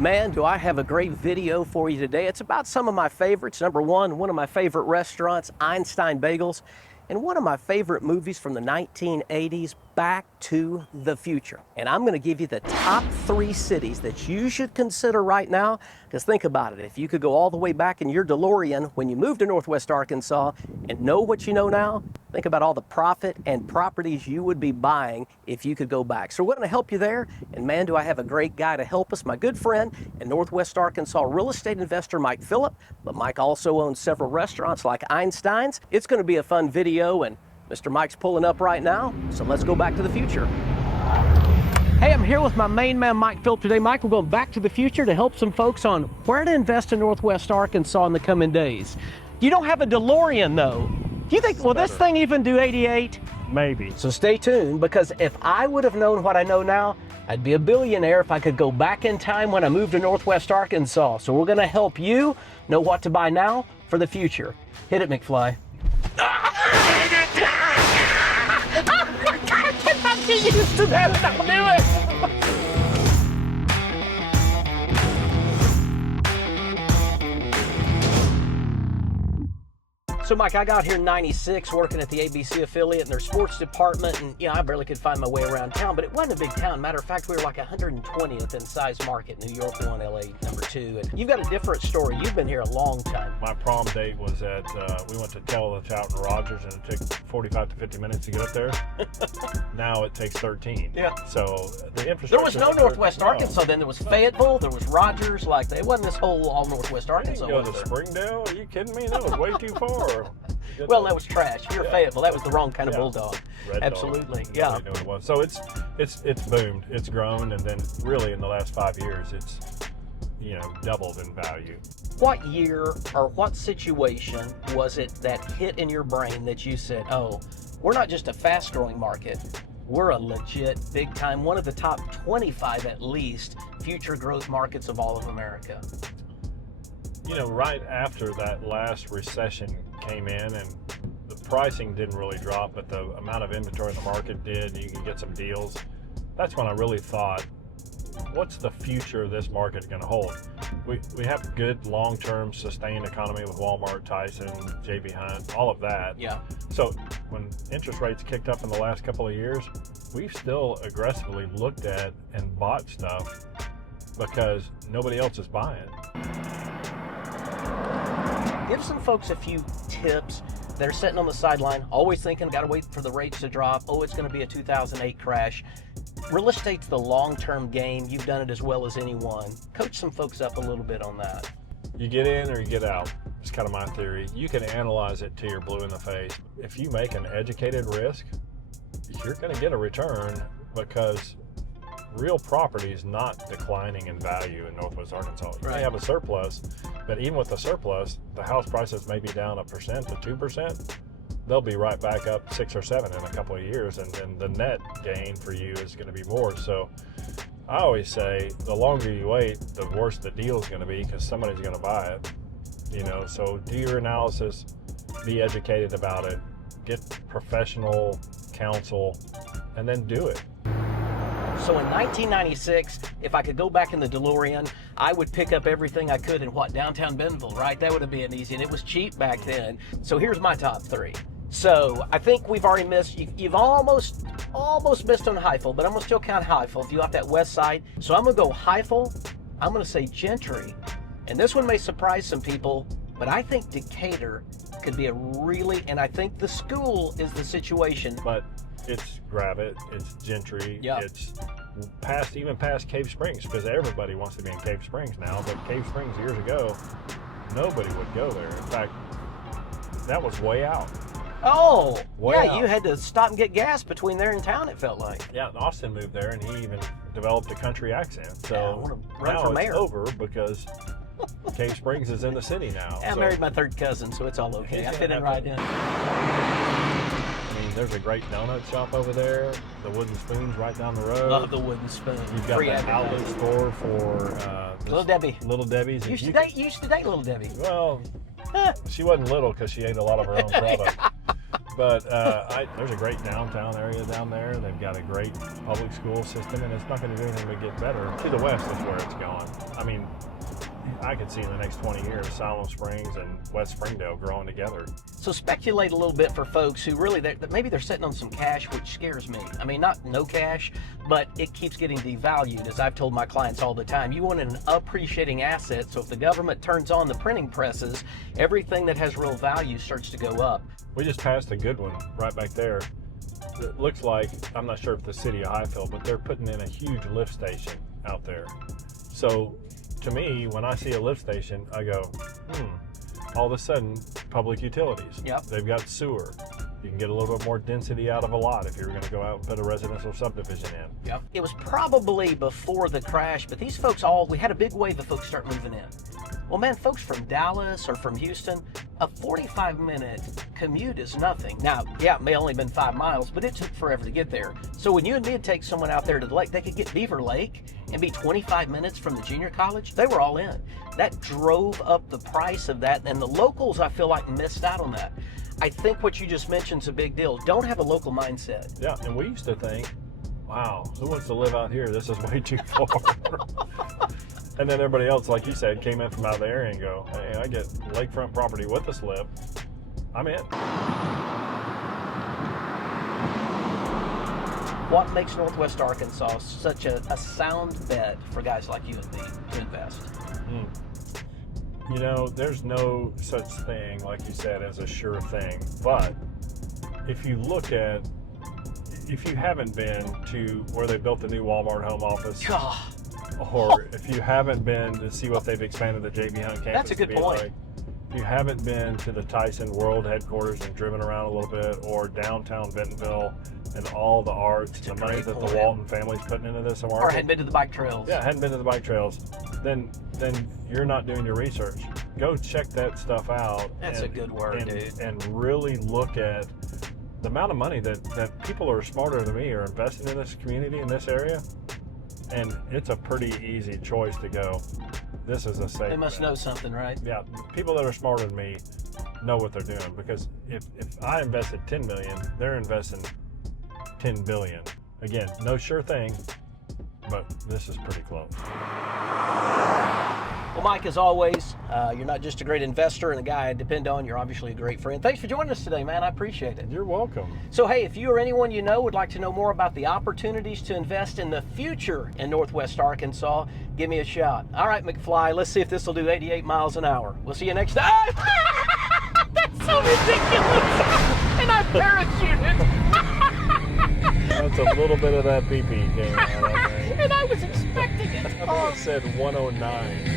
Man, do I have a great video for you today. It's about some of my favorites. Number one of my favorite restaurants, Einstein Bagels, and one of my favorite movies from the 1980s, Back to the Future. And I'm going to give you the top 3 cities that you should consider right now. Because think about it, if you could go all the way back in your DeLorean when you moved to Northwest Arkansas and know what you know now, think about all the profit and properties you would be buying if you could go back. So we're going to help you there. And man, do I have a great guy to help us, my good friend and Northwest Arkansas real estate investor, Mike Phillip. But Mike also owns several restaurants like Einstein's. It's going to be a fun video, and Mr. Mike's pulling up right now. So let's go back to the future. Hey, I'm here with my main man, Mike Phillip today. Mike, we're going back to the future to help some folks on where to invest in Northwest Arkansas in the coming days. You don't have a DeLorean though. Do you think, will this thing even do 88? Maybe. So stay tuned, because if I would have known what I know now, I'd be a billionaire if I could go back in time when I moved to Northwest Arkansas. So we're gonna help you know what to buy now for the future. Hit it, McFly. Get used to that, I'll do it. So Mike, I got here in '96 working at the ABC affiliate in their sports department, and I barely could find my way around town, but it wasn't a big town. Matter of fact, we were like 120th in size market, New York 1, LA number 2. And you've got a different story. You've been here a long time. My prom date was at, we went to Tellus out in Rogers, and it took 45 to 50 minutes to get up there. Now it takes 13. Yeah. So the infrastructure. There was no Northwest Arkansas then. There was Fayetteville, there was Rogers, like it wasn't this whole all Northwest Arkansas. You go to Springdale? Are you kidding me? That was way too far. Well, that was trash. You're Fayetteville. That was the wrong kind of bulldog. Red Absolutely. Dog. Yeah. It was. So it's boomed. It's grown, and then really in the last 5 years, it's doubled in value. What year or what situation was it that hit in your brain that you said, "Oh, we're not just a fast-growing market. We're a legit, big-time, one of the top 25 at least future growth markets of all of America"? Right after that last recession came in, and the pricing didn't really drop, but the amount of inventory in the market did, you can get some deals. That's when I really thought, what's the future of this market going to hold? We have good long-term sustained economy with Wal-Mart, Tyson, J.B. Hunt, all of that. Yeah. So when interest rates kicked up in the last couple of years, we've still aggressively looked at and bought stuff because nobody else is buying. Give some folks a few tips. They're sitting on the sideline, always thinking, got to wait for the rates to drop. Oh, it's going to be a 2008 crash. Real estate's the long-term game. You've done it as well as anyone. Coach some folks up a little bit on that. You get in or you get out. It's kind of my theory. You can analyze it till you're blue in the face. If you make an educated risk, you're going to get a return, because real property is not declining in value in Northwest Arkansas. You may have a surplus, but even with the surplus, the house prices may be down 1% to 2%. They'll be right back up 6 or 7 in a couple of years, and then the net gain for you is going to be more. So I always say, the longer you wait, the worse the deal is going to be, because somebody's going to buy it. So do your analysis, be educated about it, get professional counsel, and then do it. So in 1996, if I could go back in the DeLorean, I would pick up everything I could in downtown Bentonville, right? That would have been easy, and it was cheap back then. So here's my top 3. So I think we've already missed, you've almost missed on Highfill, but I'm gonna still count Highfill if you off that west side. So I'm gonna go Highfill, I'm gonna say Gentry, and this one may surprise some people, but I think Decatur could be and I think the school is the situation. But it's Gravette, it's Gentry, it's even past Cave Springs, because everybody wants to be in Cave Springs now, but Cave Springs years ago, nobody would go there. In fact, that was way out. Oh, way out. You had to stop and get gas between there and town, it felt like. Yeah, and Austin moved there, and he even developed a country accent. So now it's over, because Cave Springs is in the city now. I married my 3rd cousin, so it's all okay. I fit in right in. There's a great donut shop over there. The Wooden Spoon's right down the road. Love the Wooden Spoon. You've got that outlet store for Little Debbie. Little Debbie's. You used to date Little Debbie. Well, she wasn't little, because she ate a lot of her own product. But there's a great downtown area down there. They've got a great public school system, and it's not going to do anything but get better. To the west is where it's going. I mean, I could see in the next 20 years Siloam Springs and West Springdale growing together. So speculate a little bit for folks who really, maybe they're sitting on some cash, which scares me. I mean, not no cash, but it keeps getting devalued. As I've told my clients all the time, you want an appreciating asset. So if the government turns on the printing presses, everything that has real value starts to go up. We just passed a good one right back there. It looks like, I'm not sure if the city of Highfield, but they're putting in a huge lift station out there. So to me, when I see a lift station, I go, all of a sudden, public utilities. Yep. They've got sewer. You can get a little bit more density out of a lot if you're going to go out and put a residential subdivision in. Yep. It was probably before the crash, but these folks we had a big wave of folks start moving in. Well, man, folks from Dallas or from Houston, a 45-minute commute is nothing. Now, yeah, it may only been 5 miles, but it took forever to get there. So when you and me would take someone out there to the lake, they could get Beaver Lake and be 25 minutes from the junior college. They were all in. That drove up the price of that, and the locals, I feel like, missed out on that. I think what you just mentioned is a big deal. Don't have a local mindset. Yeah, and we used to think, wow, who wants to live out here? This is way too far. And then everybody else, like you said, came in from out of the area and go, hey, I get lakefront property with a slip. I'm in. What makes Northwest Arkansas such a sound bet for guys like you and me to invest? You know, there's no such thing, like you said, as a sure thing. But if you haven't been to where they built the new Wal-Mart home office, or if you haven't been to see what they've expanded the J.B. Hunt campus That's a good to be point. like, if you haven't been to the Tyson World headquarters and driven around a little bit, or downtown Bentonville and all the arts, the money that the Walton family's putting into this market. Or hadn't been to the bike trails. Yeah, hadn't been to the bike trails. Then you're not doing your research. Go check that stuff out. That's a good word, dude. And really look at the amount of money that people who are smarter than me are investing in this community, in this area. And it's a pretty easy choice to go, this is a safe They must bet. know something, right? Yeah, people that are smarter than me know what they're doing, because if I invested 10 million, they're investing 10 billion. Again, no sure thing, but this is pretty close. Well, Mike, as always, you're not just a great investor and a guy I depend on, you're obviously a great friend. Thanks for joining us today, man. I appreciate it. You're welcome. So, hey, if you or anyone you know would like to know more about the opportunities to invest in the future in Northwest Arkansas, give me a shout. All right, McFly, let's see if this will do 88 miles an hour. We'll see you next time. That's so ridiculous. And I parachuted. That's a little bit of that BP came out, I think. And I was expecting it. I thought it said 109.